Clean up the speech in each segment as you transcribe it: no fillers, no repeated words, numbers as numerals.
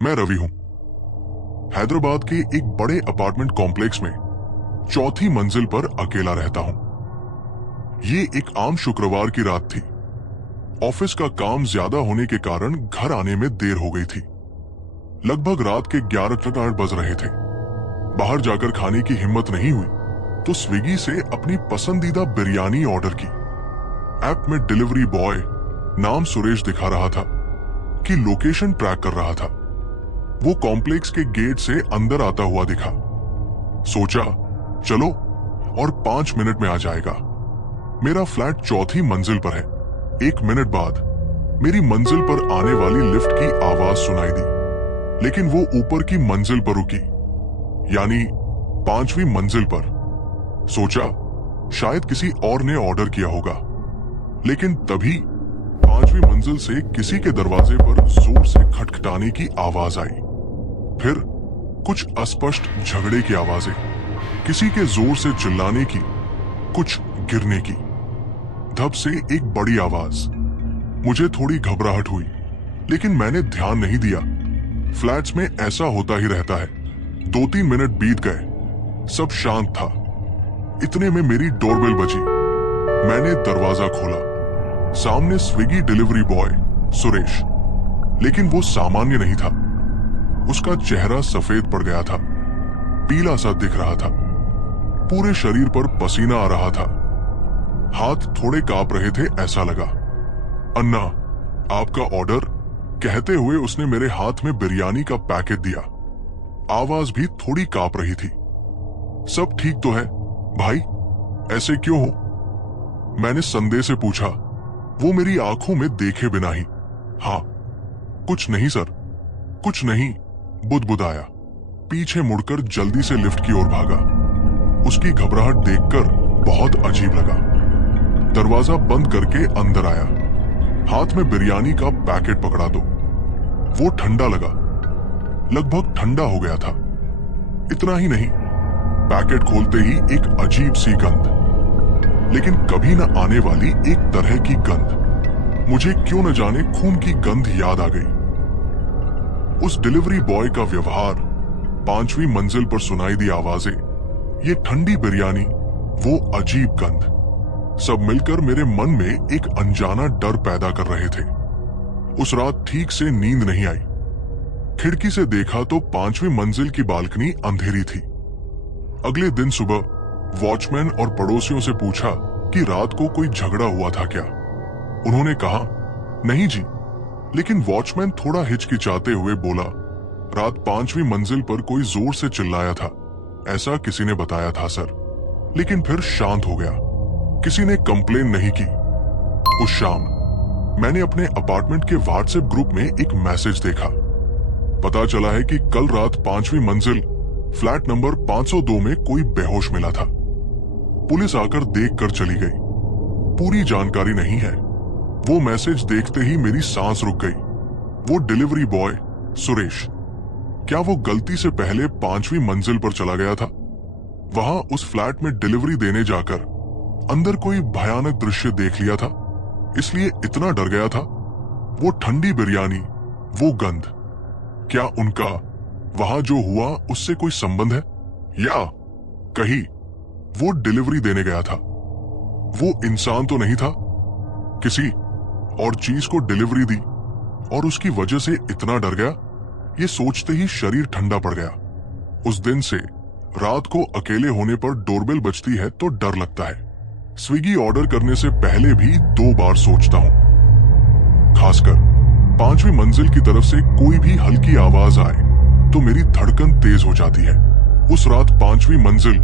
मैं रवि हूं। हैदराबाद के एक बड़े अपार्टमेंट कॉम्प्लेक्स में चौथी मंजिल पर अकेला रहता हूं। ये एक आम शुक्रवार की रात थी। ऑफिस का काम ज्यादा होने के कारण घर आने में देर हो गई थी। लगभग रात के 11 बज रहे थे। बाहर जाकर खाने की हिम्मत नहीं हुई तो स्विगी से अपनी पसंदीदा बिरयानी ऑर्डर की। ऐप में डिलीवरी बॉय नाम सुरेश दिखा रहा था कि लोकेशन ट्रैक कर रहा था। वो कॉम्प्लेक्स के गेट से अंदर आता हुआ दिखा। सोचा चलो और 5 मिनट में आ जाएगा। मेरा फ्लैट चौथी मंजिल पर है। 1 मिनट बाद मेरी मंजिल पर आने वाली लिफ्ट की आवाज सुनाई दी, लेकिन वो ऊपर की मंजिल पर रुकी, यानी 5वीं मंजिल पर। सोचा शायद किसी और ने ऑर्डर किया होगा, लेकिन तभी 5वीं मंजिल से किसी के दरवाजे पर जोर से खटखटाने की आवाज आई। फिर कुछ अस्पष्ट झगड़े की आवाजें, किसी के जोर से चिल्लाने की, कुछ गिरने की। धब से एक बड़ी आवाज। मुझे थोड़ी घबराहट हुई, लेकिन मैंने ध्यान नहीं दिया। फ्लैट्स में ऐसा होता ही रहता है। 2-3 मिनट बीत गए, सब शांत था। इतने में मेरी डोरबेल बजी। मैंने दरवाजा खोला। सामने स्विगी डिलीवरी बॉय सुरेश, लेकिन वो सामान्य नहीं था। उसका चेहरा सफेद पड़ गया था, पीला सा दिख रहा था। पूरे शरीर पर पसीना आ रहा था। हाथ थोड़े कांप रहे थे, ऐसा लगा। अन्ना, आपका ऑर्डर, कहते हुए उसने मेरे हाथ में बिरयानी का पैकेट दिया। आवाज भी थोड़ी कांप रही थी। सब ठीक तो है भाई, ऐसे क्यों हो? मैंने संदेह से पूछा, वो मेरी आंखों में देखे बिना ही। हाँ, कुछ नहीं सर, कुछ नहीं, बुदबुदाया। पीछे मुड़कर जल्दी से लिफ्ट की ओर भागा। उसकी घबराहट देखकर बहुत अजीब लगा। दरवाजा बंद करके अंदर आया। हाथ में बिरयानी का पैकेट पकड़ा दो। वो ठंडा लगा, लगभग ठंडा हो गया था। इतना ही नहीं, पैकेट खोलते ही एक अजीब सी गंध, लेकिन कभी न आने वाली एक तरह की गंध। मुझे क्यों न जाने खून की गंध याद आ गई। उस डिलीवरी बॉय का व्यवहार, 5वीं मंजिल पर सुनाई दी आवाजें, ये ठंडी बिरयानी, वो अजीब गंध, सब मिलकर मेरे मन में एक अनजाना डर पैदा कर रहे थे। उस रात ठीक से नींद नहीं आई। खिड़की से देखा तो 5वीं मंजिल की बालकनी अंधेरी थी। अगले दिन सुबह वॉचमैन और पड़ोसियों से पूछा कि रात को कोई झगड़ा हुआ था क्या। उन्होंने कहा नहीं जी, लेकिन वॉचमैन थोड़ा हिचकिचाते हुए बोला, रात 5वीं मंजिल पर कोई जोर से चिल्लाया था, ऐसा किसी ने बताया था सर, लेकिन फिर शांत हो गया। किसी ने कंप्लेन नहीं की। उस शाम मैंने अपने अपार्टमेंट के व्हाट्सएप ग्रुप में एक मैसेज देखा। पता चला है कि कल रात 5वीं मंजिल फ्लैट नंबर 502 में कोई बेहोश मिला था। पुलिस आकर देख कर चली गई। पूरी जानकारी नहीं है। वो मैसेज देखते ही मेरी सांस रुक गई। वो डिलीवरी बॉय सुरेश, क्या वो गलती से पहले 5वीं मंजिल पर चला गया था? वहां उस फ्लैट में डिलीवरी देने जाकर अंदर कोई भयानक दृश्य देख लिया था, इसलिए इतना डर गया था? वो ठंडी बिरयानी, वो गंध, क्या उनका वहां जो हुआ उससे कोई संबंध है? या कहीं वो डिलीवरी देने गया था, वो इंसान तो नहीं था? किसी और चीज को डिलीवरी दी और उसकी वजह से इतना डर गया? ये सोचते ही शरीर ठंडा पड़ गया। उस दिन से रात को अकेले होने पर डोरबेल बजती है तो डर लगता है। स्विगी ऑर्डर करने से पहले भी 2 बार सोचता हूं। खासकर 5वीं मंजिल की तरफ से कोई भी हल्की आवाज आए तो मेरी धड़कन तेज हो जाती है। उस रात 5वीं मंजिल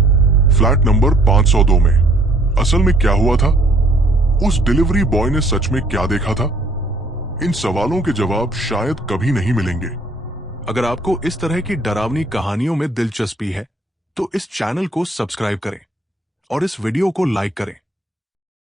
फ्लैट नंबर 502 में असल में क्या हुआ था? उस डिलीवरी बॉय ने सच में क्या देखा था? इन सवालों के जवाब शायद कभी नहीं मिलेंगे। अगर आपको इस तरह की डरावनी कहानियों में दिलचस्पी है तो इस चैनल को सब्सक्राइब करें और इस वीडियो को लाइक करें।